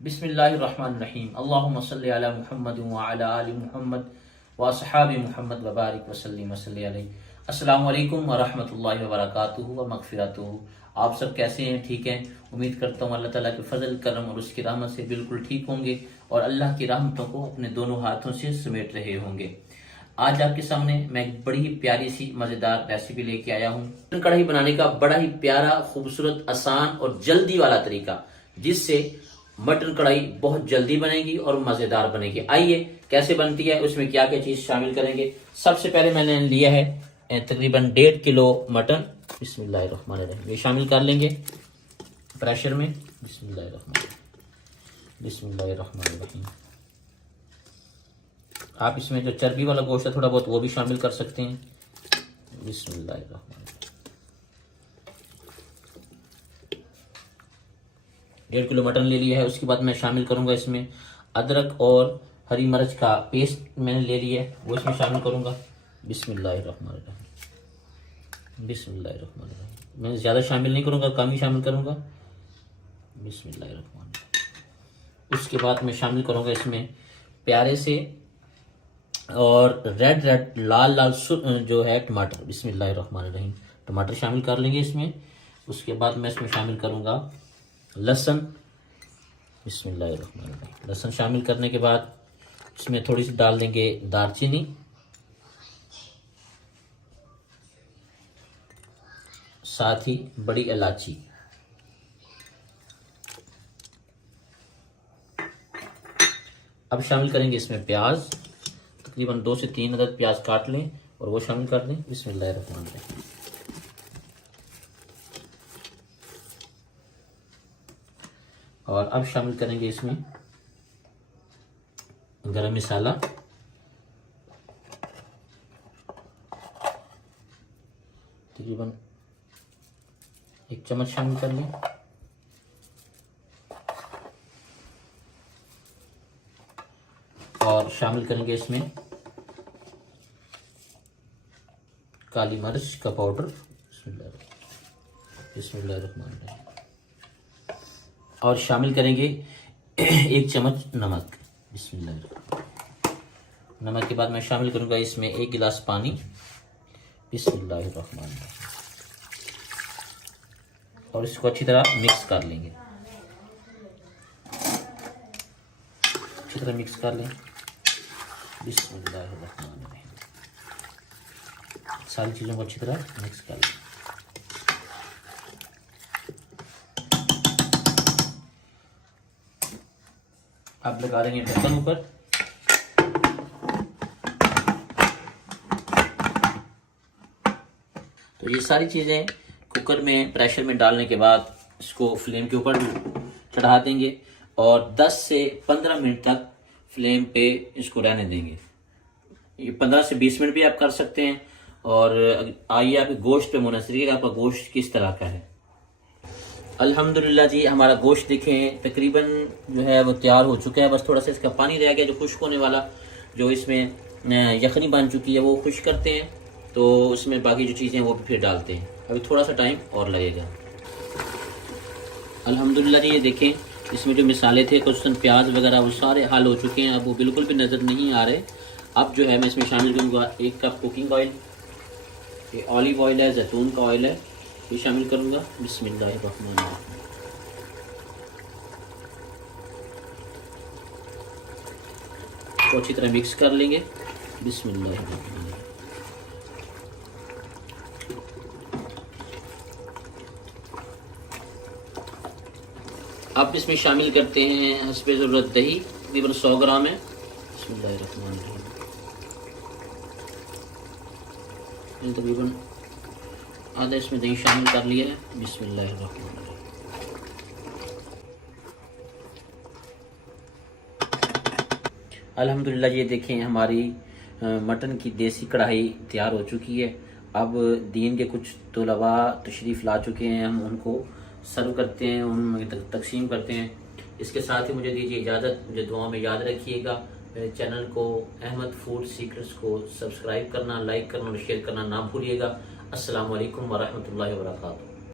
बिस्मिल्लाहिर्रहमानिर्रहीम। अल्लाहुम्मा सल्लि अला मुहम्मद व अला आलि मुहम्मद व अस्हाबि मुहम्मद व बारिक व सल्लिम व सल्लि अलैहि। अस्सलामु अलैकुम व रहमतुल्लाहि व बरकातुहू व मगफिरतुहू। आप सब कैसे हैं? ठीक हैं? उम्मीद करता हूँ अल्लाह ताला के फजल करम और उसकी रहमत से बिल्कुल ठीक होंगे और अल्लाह की रहमतों को अपने दोनों हाथों से समेट रहे होंगे। आज आपके सामने मैं एक बड़ी ही प्यारी सी मजेदार रेसिपी लेके आया हूँ। मटन कढ़ाई बनाने का बड़ा ही प्यारा, खूबसूरत, आसान और जल्दी वाला तरीका, जिससे मटन कढ़ाई बहुत जल्दी बनेगी और मजेदार बनेगी। आइए कैसे बनती है, उसमें क्या क्या चीज शामिल करेंगे। सबसे पहले मैंने लिया है तकरीबन 1.5 किलो मटन। बिस्मिल्लाहिर्रहमानिर्रहीम, ये शामिल कर लेंगे प्रेशर में। बिस्मिल्लाहिर्रहमानिर्रहीम। आप इसमें जो चर्बी वाला गोश्त है थोड़ा बहुत वो भी शामिल कर सकते हैं। बिस्मिल्लाहिर्रहमानिर्रहीम। 1.5 किलो मटन ले लिया है। उसके बाद मैं शामिल करूंगा इसमें अदरक और हरी मिर्च का पेस्ट मैंने ले लिया है, वो इसमें शामिल करूंगा। बिस्मिल्लाहिर्रहमानिर्रहीम। बिस्मिल्लाहिर्रहमानिर्रहीम। मैं ज़्यादा शामिल नहीं करूंगा, कम ही शामिल करूंगा। बिस्मिल्लाहिर्रहमानिर्रहीम। उसके बाद मैं शामिल करूंगा इसमें प्यारे से और रेड लाल लाल जो है टमाटर। बिस्मिल्लाहिर्रहमानिर्रहीम। टमाटर शामिल कर लेंगे इसमें। उसके बाद मैं इसमें शामिल करूंगा लहसुन। बिस्मिल्लाहिर्रहमानिर्रहीम। लहसुन शामिल करने के बाद इसमें थोड़ी सी डाल देंगे दालचीनी, साथ ही बड़ी इलायची। अब शामिल करेंगे इसमें प्याज। तकरीबन 2 से 3 अदद प्याज काट लें और वो शामिल कर दें। बिस्मिल्लाहिर्रहमानिर्रहीम। और अब शामिल करेंगे इसमें गरम मसाला, तकरीबन 1 चम्मच शामिल कर लें। और शामिल करेंगे इसमें काली मिर्च का पाउडर। बिस्मिल्लाहिर्रहमानिर्रहीम। और शामिल करेंगे 1 चम्मच नमक। बिस्मिल्लाहिर्रहमानिर्रहीम। नमक के बाद मैं शामिल करूंगा इसमें 1 गिलास पानी। बिस्मिल्लाहिर्रहमानिर्रहीम। और इसको अच्छी तरह मिक्स कर लेंगे। अच्छी तरह मिक्स कर लें। बिस्मिल्लाहिर्रहमानिर्रहीम। सारी चीज़ों को अच्छी तरह मिक्स कर लें। अब लगा देंगे ढक्कन ऊपर। तो ये सारी चीज़ें कुकर में प्रेशर में डालने के बाद इसको फ्लेम के ऊपर चढ़ा देंगे और 10 से 15 मिनट तक फ्लेम पे इसको रहने देंगे। ये 15 से 20 मिनट भी आप कर सकते हैं। और आइए आपके गोश्त पे मुनसर है कि आपका गोश्त किस तरह का है। अल्हम्दुलिल्लाह जी, हमारा गोश्त देखें तकरीबन जो है वो तैयार हो चुका है। बस थोड़ा सा इसका पानी रह गया जो खुश्क होने वाला, जो इसमें यखनी बन चुकी है वो खुश्क करते हैं, तो उसमें बाकी जो चीज़ें वो भी फिर डालते हैं। अभी थोड़ा सा टाइम और लगेगा। अल्हम्दुलिल्लाह जी, ये देखें इसमें जो मिसाले थे कुछ प्याज वगैरह वो सारे हल हो चुके हैं, अब वो बिल्कुल भी नज़र नहीं आ रहे। अब जो है मैं इसमें शामिल करूँगा 1 कप कुकिंग ऑयल। ये ऑलिव ऑयल है, जैतून का ऑयल है, ये शामिल करूँगा। बिस्मिल्लाहिर्रहमानिर्रहीम। तो अच्छी तरह मिक्स कर लेंगे। बिस्मिल्लाहिर्रहमानिर्रहीम। अब इसमें शामिल करते हैं हस्बे ज़रूरत दही, तकरीबन 100 ग्राम है। बिस्मिल्लाहिर्रहमानिर्रहीम। तकरीबन आधा इसमें दही शामिल कर लिया है। बिस्मिल्लाहिर्रहमानिर्रहीम। अल्हम्दुलिल्लाह, ये देखें हमारी मटन की देसी कढ़ाई तैयार हो चुकी है। अब दीन के कुछ तलबा तशरीफ़ ला चुके हैं, हम उनको सर्व करते हैं, उन तकसीम करते हैं। इसके साथ ही मुझे दीजिए इजाज़त। मुझे दुआ में याद रखिएगा। मेरे चैनल को अहमद फूड सीक्रेट्स को सब्सक्राइब करना, लाइक करना और शेयर करना ना भूलिएगा। अस्सलामु अलैकुम व रहमतुल्लाहि व बरकातुहू।